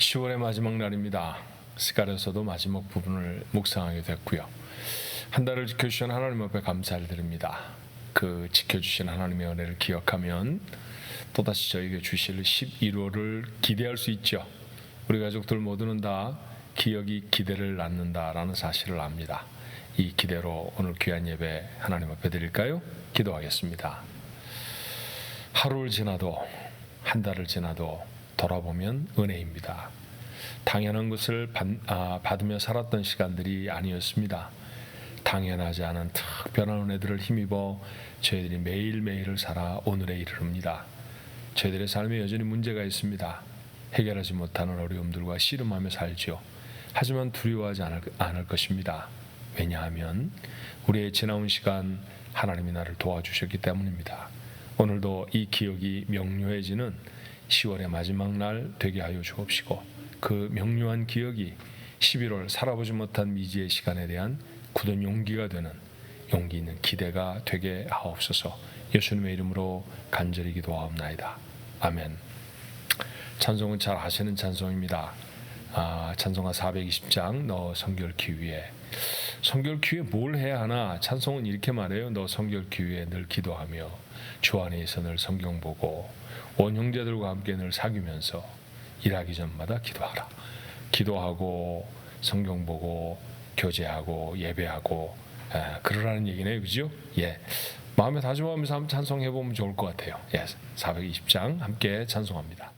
10월의 마지막 날입니다. 스가랴서도 마지막 부분을 묵상하게 됐고요. 한 달을 지켜주신 하나님 앞에 감사를 드립니다. 그 지켜주신 하나님의 은혜를 기억하면 또다시 저에게 주실 11월을 기대할 수 있죠. 우리 가족들 모두는 다 기억이 기대를 낳는다라는 사실을 압니다. 이 기대로 오늘 귀한 예배 하나님 앞에 드릴까요? 기도하겠습니다. 하루를 지나도 한 달을 지나도 돌아보면 은혜입니다. 당연한 것을 받으며 살았던 시간들이 아니었습니다. 당연하지 않은 특별한 은혜들을 힘입어 저희들이 매일매일을 살아 오늘에 이르릅니다. 저희들의 삶에 여전히 문제가 있습니다. 해결하지 못하는 어려움들과 씨름하며 살죠. 하지만 두려워하지 않을 것입니다. 왜냐하면 우리의 지나온 시간 하나님이 나를 도와주셨기 때문입니다. 오늘도 이 기억이 명료해지는 10월의 마지막 날 되게 하여 주옵시고, 그 명료한 기억이 11월 살아보지 못한 미지의 시간에 대한 굳은 용기가 되는 용기 있는 기대가 되게 하옵소서. 예수님의 이름으로 간절히 기도하옵나이다. 아멘. 찬송은 잘 아시는 찬송입니다. 찬송가 420장 너 성결케 위해. 성결케 위해 뭘 해야 하나? 찬송은 이렇게 말해요. 너 성결케 위해 늘 기도하며 주 안에 있어 늘 성경 보고 온 형제들과 함께 늘 사귀면서 일하기 전마다 기도하라. 기도하고 성경 보고 교제하고 예배하고 그러라는 얘기네요. 그죠? 예. 마음에 다짐하면서 한번 찬송해 보면 좋을 것 같아요. 예. 420장 함께 찬송합니다.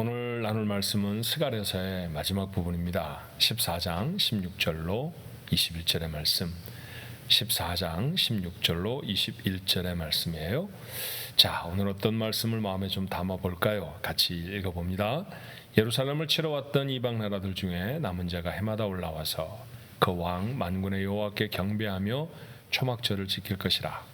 오늘 나눌 말씀은 스가랴서의 마지막 부분입니다. 14장 16절로 21절의 말씀. 14장 16절로 21절의 말씀이에요. 자, 오늘 어떤 말씀을 마음에 좀 담아 볼까요? 같이 읽어봅니다. 예루살렘을 치러 왔던 이방 나라들 중에 남은 자가 해마다 올라와서 그 왕 만군의 여호와께 경배하며 초막절을 지킬 것이라.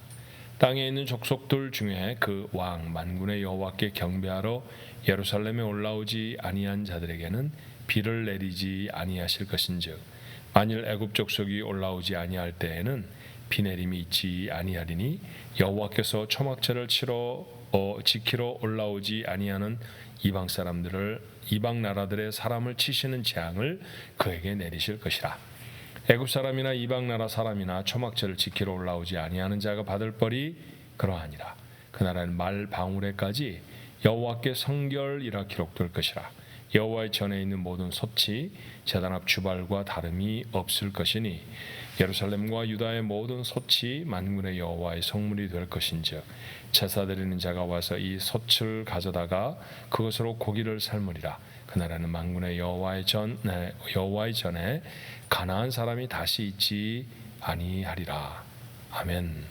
땅에 있는 족속들 중에 그 왕 만군의 여호와께 경배하러 예루살렘에 올라오지 아니한 자들에게는 비를 내리지 아니하실 것인즉 만일 애굽 족속이 올라오지 아니할 때에는 비 내림이 있지 아니하리니 여호와께서 초막절을 지키러 올라오지 아니하는 이방 나라들의 사람을 치시는 재앙을 그에게 내리실 것이라. 애굽 사람이나 이방 나라 사람이나 초막절을 지키러 올라오지 아니하는 자가 받을 벌이 그러하니라. 그 나라는 말 방울에까지 여호와께 성결이라 기록될 것이라. 여호와의 전에 있는 모든 솥이 제단 앞 주발과 다름이 없을 것이니 예루살렘과 유다의 모든 솥이 만군의 여호와의 성물이 될 것인즉 제사 드리는 자가 와서 이 솥을 가져다가 그것으로 고기를 삶으리라. 그날에는 만군의 여호와의 전에 가나안 사람이 다시 있지 아니하리라. 아멘.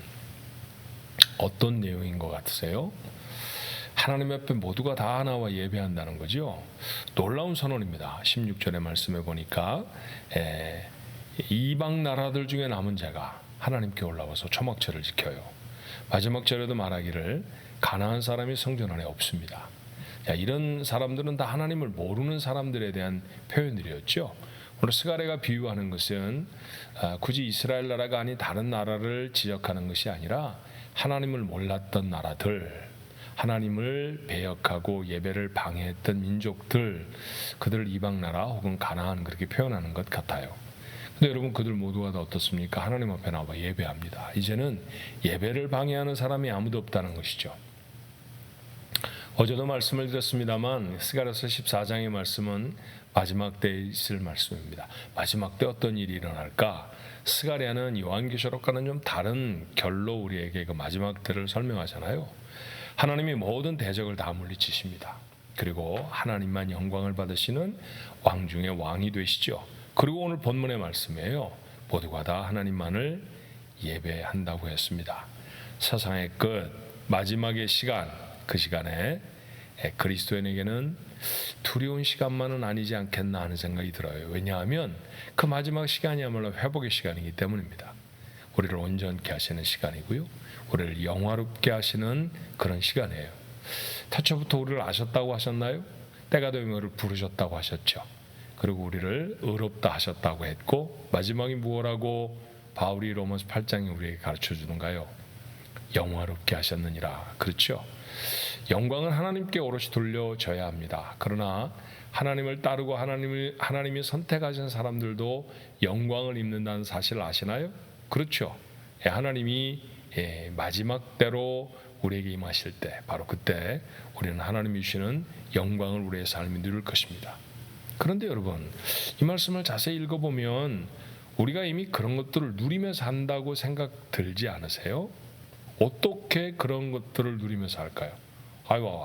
어떤 내용인 것 같으세요? 하나님 앞에 모두가 다 나와 예배한다는 거죠. 놀라운 선언입니다. 16절의 말씀에 보니까 이방 나라들 중에 남은 자가 하나님께 올라와서 초막절을 지켜요. 마지막 절에도 말하기를 가나안 사람이 성전 안에 없습니다. 이런 사람들은 다 하나님을 모르는 사람들에 대한 표현들이었죠. 오늘 스가랴가 비유하는 것은 굳이 이스라엘 나라가 아닌 다른 나라를 지적하는 것이 아니라 하나님을 몰랐던 나라들, 하나님을 배역하고 예배를 방해했던 민족들, 그들을 이방 나라 혹은 가나안 그렇게 표현하는 것 같아요. 근데 여러분, 그들 모두가 다 어떻습니까? 하나님 앞에 나와 예배합니다. 이제는 예배를 방해하는 사람이 아무도 없다는 것이죠. 어제도 말씀을 드렸습니다만 스가랴서 14장의 말씀은 마지막 때에 있을 말씀입니다. 마지막 때 어떤 일이 일어날까? 스가랴는 요한계시록과는 좀 다른 결로 우리에게 그 마지막 때를 설명하잖아요. 하나님이 모든 대적을 다 물리치십니다. 그리고 하나님만 영광을 받으시는 왕 중에 왕이 되시죠. 그리고 오늘 본문의 말씀이에요. 모두가 다 하나님만을 예배한다고 했습니다. 세상의 끝, 마지막의 시간, 그 시간에 그리스도인에게는 두려운 시간만은 아니지 않겠나 하는 생각이 들어요. 왜냐하면 그 마지막 시간이야말로 회복의 시간이기 때문입니다. 우리를 온전케 하시는 시간이고요, 우리를 영화롭게 하시는 그런 시간이에요. 태초부터 우리를 아셨다고 하셨나요? 때가 되면 우리를 부르셨다고 하셨죠. 그리고 우리를 의롭다 하셨다고 했고, 마지막이 무엇라고 바울이 로마서 8장에 우리에게 가르쳐 주는가요? 영화롭게 하셨느니라. 그렇죠? 영광은 하나님께 오롯이 돌려져야 합니다. 그러나 하나님을 따르고 하나님이 선택하신 사람들도 영광을 입는다는 사실을 아시나요? 그렇죠. 하나님이 마지막 때로 우리에게 임하실 때, 바로 그때 우리는 하나님이 주시는 영광을 우리의 삶이 누릴 것입니다. 그런데 여러분, 이 말씀을 자세히 읽어보면 우리가 이미 그런 것들을 누리면서 한다고 생각 들지 않으세요? 어떻게 그런 것들을 누리면서 할까요?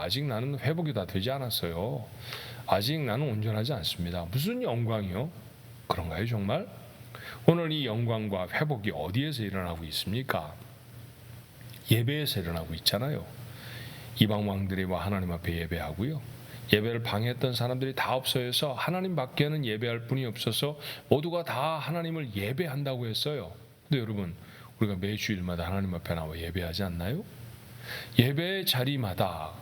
아직 나는 회복이 다 되지 않았어요. 아직 나는 온전하지 않습니다. 무슨 영광이요? 그런가요, 정말? 오늘 이 영광과 회복이 어디에서 일어나고 있습니까? 예배에서 일어나고 있잖아요. 이방 왕들이 와 하나님 앞에 예배하고요, 예배를 방해했던 사람들이 다 없어져서 하나님 밖에는 예배할 분이 없어서 모두가 다 하나님을 예배한다고 했어요. 근데 여러분, 우리가 매주일마다 하나님 앞에 나와 예배하지 않나요? 예배의 자리마다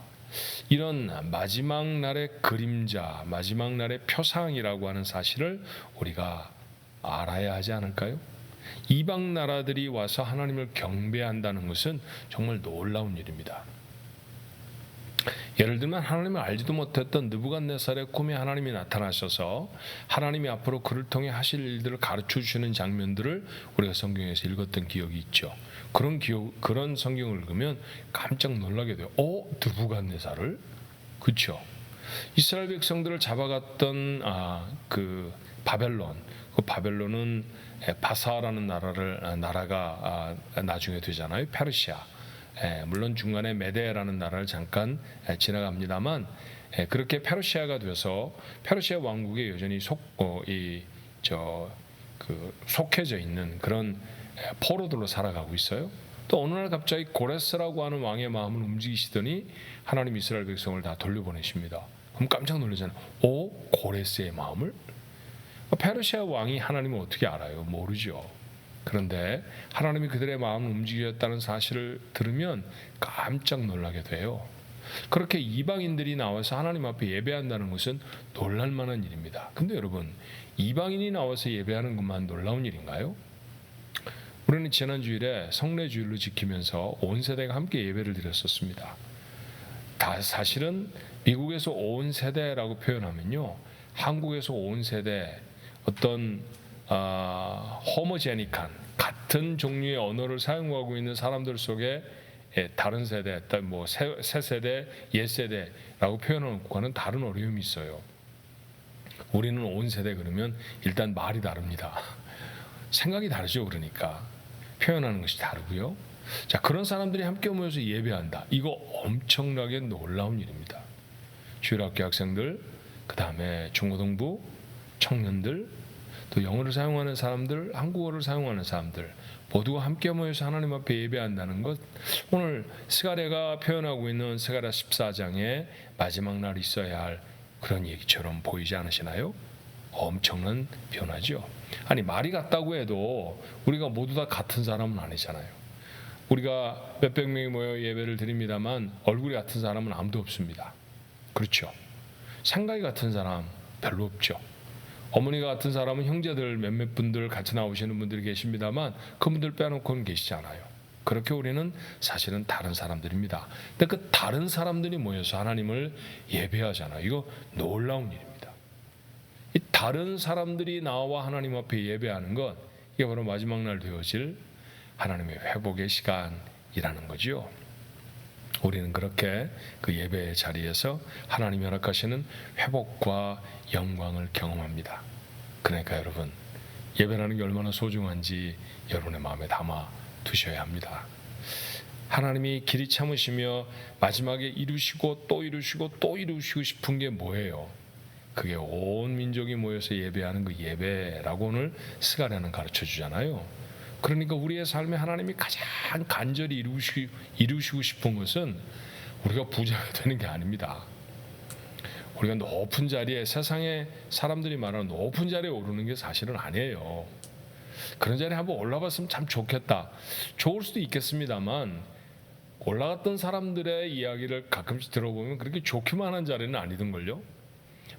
이런 마지막 날의 그림자, 마지막 날의 표상이라고 하는 사실을 우리가 알아야 하지 않을까요? 이방 나라들이 와서 하나님을 경배한다는 것은 정말 놀라운 일입니다. 예를 들면 하나님을 알지도 못했던 느부갓네살의 꿈에 하나님이 나타나셔서 하나님이 앞으로 그를 통해 하실 일들을 가르쳐 주시는 장면들을 우리가 성경에서 읽었던 기억이 있죠. 그런 성경을 읽으면 깜짝 놀라게 돼요. 느부갓네살을? 그렇죠. 이스라엘 백성들을 잡아갔던 그 바벨론은 바사라는 나라가 나중에 되잖아요. 페르시아. 물론 중간에 메데라는 나라를 잠깐 지나갑니다만, 그렇게 페르시아가 돼서 페르시아 왕국에 여전히 속해져 있는 그런 포로들로 살아가고 있어요. 또 어느 날 갑자기 고레스라고 하는 왕의 마음을 움직이시더니 하나님 이스라엘 백성을 다 돌려보내십니다. 그럼 깜짝 놀라잖아요. 고레스의 마음을? 페르시아 왕이 하나님을 어떻게 알아요? 모르죠. 그런데 하나님이 그들의 마음을 움직였다는 사실을 들으면 깜짝 놀라게 돼요. 그렇게 이방인들이 나와서 하나님 앞에 예배한다는 것은 놀랄만한 일입니다. 근데 여러분, 이방인이 나와서 예배하는 것만 놀라운 일인가요? 우리는 지난 주일에 성례 주일로 지키면서 온 세대가 함께 예배를 드렸었습니다. 사실은 미국에서 온 세대라고 표현하면요, 한국에서 온 세대, 어떤 호모제닉한 같은 종류의 언어를 사용하고 있는 사람들 속에 다른 세대, 새 세대, 옛 세대라고 표현하는 것과는 다른 어려움이 있어요. 우리는 온 세대 그러면 일단 말이 다릅니다. 생각이 다르죠. 그러니까 표현하는 것이 다르고요. 자, 그런 사람들이 함께 모여서 예배한다. 이거 엄청나게 놀라운 일입니다. 주일학교 학생들, 그 다음에 중고등부 청년들, 또 영어를 사용하는 사람들, 한국어를 사용하는 사람들 모두가 함께 모여서 하나님 앞에 예배한다는 것, 오늘 스가랴가 표현하고 있는 스가랴 14장의 마지막 날 있어야 할 그런 얘기처럼 보이지 않으시나요? 엄청난 변화죠. 아니, 말이 같다고 해도 우리가 모두 다 같은 사람은 아니잖아요. 우리가 몇백 명이 모여 예배를 드립니다만 얼굴이 같은 사람은 아무도 없습니다. 그렇죠? 생각이 같은 사람 별로 없죠. 어머니가 같은 사람은 형제들 몇몇 분들 같이 나오시는 분들이 계십니다만 그분들 빼놓고는 계시지 않아요. 그렇게 우리는 사실은 다른 사람들입니다. 근데 그 다른 사람들이 모여서 하나님을 예배하잖아요. 이거 놀라운 일입니다. 이 다른 사람들이 나와 하나님 앞에 예배하는 것, 이게 바로 마지막 날 되어질 하나님의 회복의 시간이라는 거지요. 우리는 그렇게 그 예배의 자리에서 하나님이 허락하시는 회복과 영광을 경험합니다. 그러니까 여러분, 예배라는 게 얼마나 소중한지 여러분의 마음에 담아 두셔야 합니다. 하나님이 길이 참으시며 마지막에 이루시고 또 이루시고 또 이루시고 싶은 게 뭐예요? 그게 온 민족이 모여서 예배하는 그 예배라고 오늘 스가랴는 가르쳐 주잖아요. 그러니까 우리의 삶에 하나님이 가장 간절히 이루시고 싶은 것은 우리가 부자가 되는 게 아닙니다. 우리가 높은 자리에, 세상에 사람들이 말하는 높은 자리에 오르는 게 사실은 아니에요. 그런 자리에 한번 올라갔으면 참 좋겠다. 좋을 수도 있겠습니다만 올라갔던 사람들의 이야기를 가끔씩 들어보면 그렇게 좋기만 한 자리는 아니던걸요.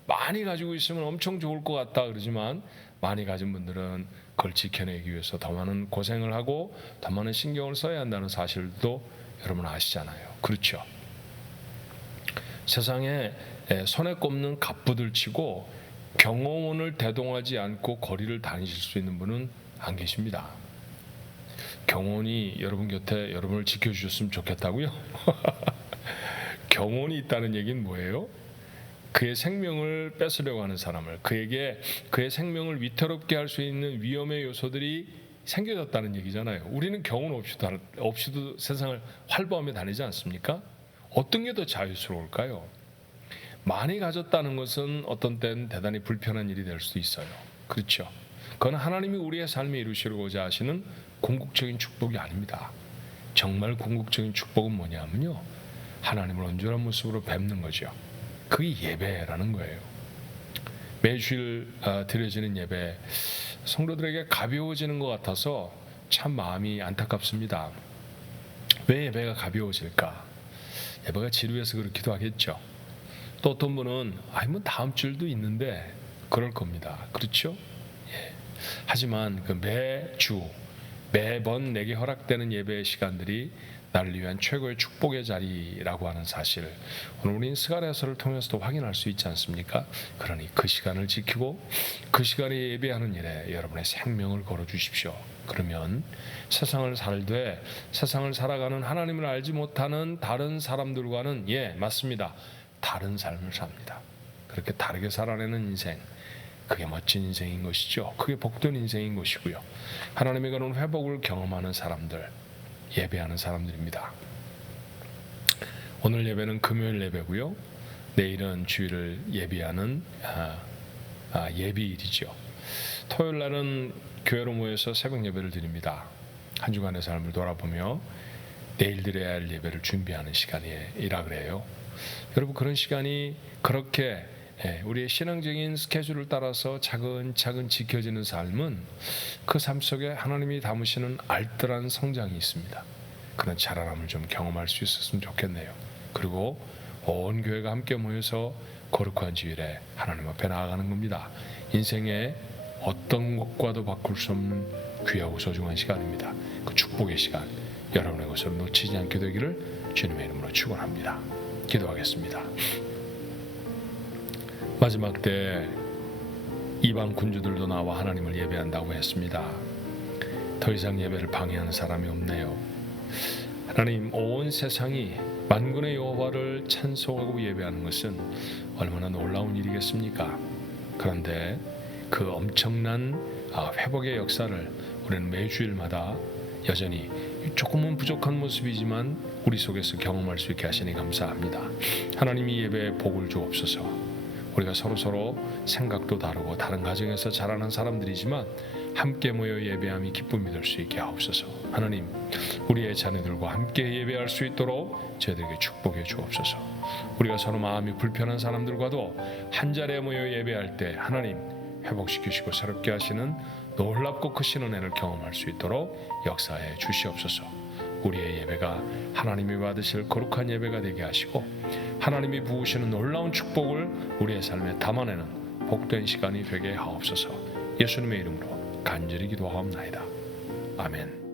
많이 가지고 있으면 엄청 좋을 것 같다 그러지만 많이 가진 분들은 그걸 지켜내기 위해서 더 많은 고생을 하고 더 많은 신경을 써야 한다는 사실도 여러분 아시잖아요. 그렇죠? 세상에 손에 꼽는 갑부들 치고 경호원을 대동하지 않고 거리를 다니실 수 있는 분은 안 계십니다. 경호원이 여러분 곁에 여러분을 지켜주셨으면 좋겠다고요? 경호원이 있다는 얘기는 뭐예요? 그의 생명을 뺏으려고 하는 사람을, 그에게 그의 생명을 위태롭게 할 수 있는 위험의 요소들이 생겨졌다는 얘기잖아요. 우리는 경험 없이도 세상을 활보하며 다니지 않습니까? 어떤 게 더 자유스러울까요? 많이 가졌다는 것은 어떤 때는 대단히 불편한 일이 될 수도 있어요. 그렇죠? 그건 하나님이 우리의 삶에 이루시고자 하시는 궁극적인 축복이 아닙니다. 정말 궁극적인 축복은 뭐냐면요, 하나님을 온전한 모습으로 뵙는 거죠. 그게 예배라는 거예요. 매주일 드려지는 예배, 성도들에게 가벼워지는 것 같아서 참 마음이 안타깝습니다. 왜 예배가 가벼워질까? 예배가 지루해서 그렇기도 하겠죠. 또 어떤 분은 뭐 다음 주일도 있는데 그럴 겁니다. 그렇죠? 예. 하지만 그 매번 내게 허락되는 예배의 시간들이 나를 위한 최고의 축복의 자리라고 하는 사실, 오늘 우리는 스가랴서를 통해서도 확인할 수 있지 않습니까? 그러니 그 시간을 지키고 그 시간에 예배하는 일에 여러분의 생명을 걸어주십시오. 그러면 세상을 살되 세상을 살아가는 하나님을 알지 못하는 다른 사람들과는, 맞습니다, 다른 삶을 삽니다. 그렇게 다르게 살아내는 인생, 그게 멋진 인생인 것이죠. 그게 복된 인생인 것이고요. 하나님의 그런 회복을 경험하는 사람들, 예배하는 사람들입니다. 오늘 예배는 금요일 예배고요. 내일은 주일을 예비하는 예비일이죠. 토요일 날은 교회로 모여서 새벽 예배를 드립니다. 한 주간의 삶을 돌아보며 내일 드려야 할 예배를 준비하는 시간이라 그래요. 여러분, 그런 시간이 그렇게 우리의 신앙적인 스케줄을 따라서 차근차근 지켜지는 삶은 그 삶 속에 하나님이 담으시는 알뜰한 성장이 있습니다. 그런 자라남을 좀 경험할 수 있었으면 좋겠네요. 그리고 온 교회가 함께 모여서 거룩한 주일에 하나님 앞에 나아가는 겁니다. 인생의 어떤 것과도 바꿀 수 없는 귀하고 소중한 시간입니다. 그 축복의 시간 여러분의 것으로 놓치지 않게 되기를 주님의 이름으로 축원합니다. 기도하겠습니다. 마지막 때 이방 군주들도 나와 하나님을 예배한다고 했습니다. 더 이상 예배를 방해하는 사람이 없네요. 하나님, 온 세상이 만군의 여호와를 찬송하고 예배하는 것은 얼마나 놀라운 일이겠습니까? 그런데 그 엄청난 회복의 역사를 우리는 매주일마다 여전히 조금은 부족한 모습이지만 우리 속에서 경험할 수 있게 하시니 감사합니다. 하나님이 예배에 복을 주옵소서. 우리가 서로 생각도 다르고 다른 가정에서 자라는 사람들이지만 함께 모여 예배함이 기쁨이 될 수 있게 하옵소서. 하나님, 우리의 자녀들과 함께 예배할 수 있도록 저희들에게 축복해 주옵소서. 우리가 서로 마음이 불편한 사람들과도 한 자리에 모여 예배할 때 하나님 회복시키시고 새롭게 하시는 놀랍고 크신 은혜를 경험할 수 있도록 역사해 주시옵소서. 우리의 예배가 하나님이 받으실 거룩한 예배가 되게 하시고 하나님이 부으시는 놀라운 축복을 우리의 삶에 담아내는 복된 시간이 되게 하옵소서. 예수님의 이름으로 간절히 기도하옵나이다. 아멘.